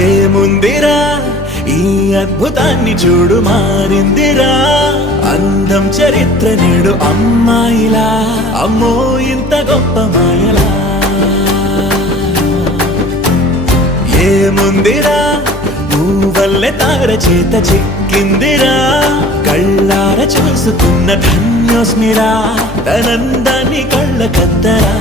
ఏముందిరా ఈ అద్భుతాన్ని చూడు మారిందిరా అందం చరిత్ర నేడు అమ్మాయిలా అమ్మో ఇంత గొప్ప మాయలా ఏముందిరా నువ్వల్లే తార చేత చిక్కిందిరా కళ్ళార చూసుకున్న ధన్యోస్మిరా తనందాన్ని కళ్ళ కద్దరా